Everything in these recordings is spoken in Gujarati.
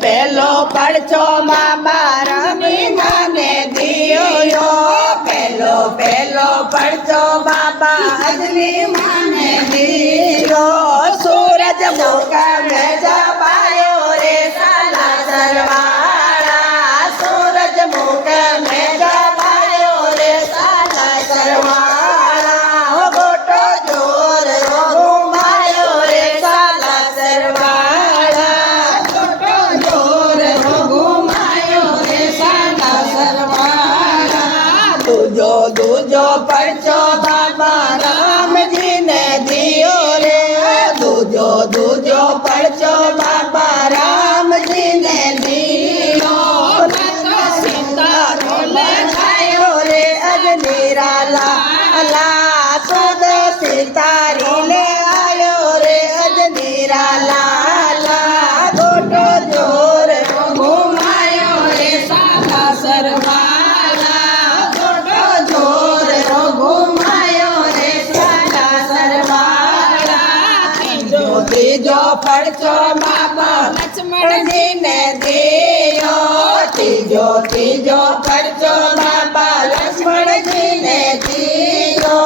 પેલો પડછો બાબા રમીનાને દિયો પેલો પડછો બાબા અજની માને દિયો સૂરજ મોકા મેં જબાયો રે સાલા સરવાળા સૂરજ મોકા મેં જબાયો રે સાલા સરવાળા ગોટો જોર ઘુમાયો રે સાલા સરવાળા ગોટો જોર ઘુમાયો રે સાલા સરવાળા દૂજો પડછો બાબા રામજીને દિયો રે દૂજો પડછો બાબા રામજીને દિયો સિતારો લખાયો રે અજનીરા લાલા સુદ સિતારી લે આયો રે અજનીરા લાલા ગોટો જોર ઘુમાયો રે સાલા સરવાળા ગોટો જોર ઘુમાયો રે સાલા સરવાળા ત્રીજો પડછો બાબા લક્ષ્મણજીને દિયો ત્રીજો પડછો બાબા લક્ષ્મણજીને દિયો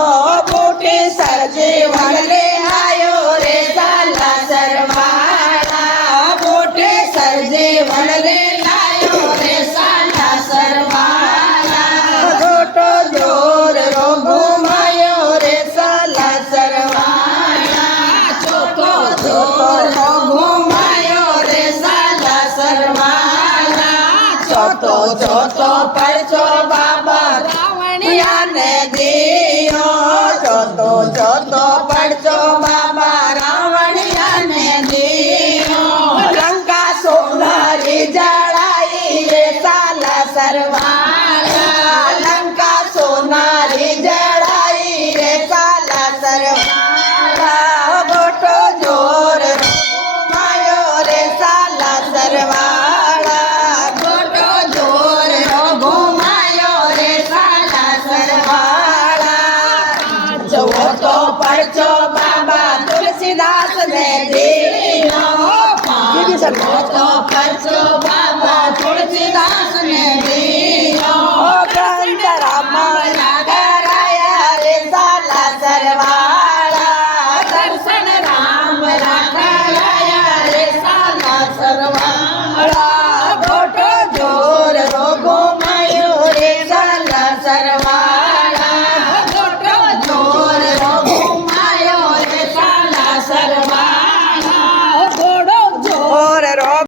મોટી સરજી વળલે આયો રે સાલા સરવાળા મોટી સરજી વળલે લાયો રે સાલા સરવાળા ગોટો જોર ઘુમાયો રે સાલા સરવાળા ચોથો ઘુમાયો રે સાલા સરવાળા ચોથો પડછો બાબા રાવણિયાને દિયો ચોથો પડછો બાબા રાવણિયાને દિયો લંકા સોનારી જળાઈ રે સાલા સરવાળા લંકા સોનારી જળાઈ રે સાલા સરવાળા ગોટો જોર ઘુમાયો રે સાલા સરવાળા ગોટો જોર ઘુમાયો રે સાલા સરવાળા ચોથો પડછો બાબા તુલસીદાસ ને દિયો ચોથો પડછો બાબા તુલસીદાસ ને દિયો ગ્રંથ રામાયણ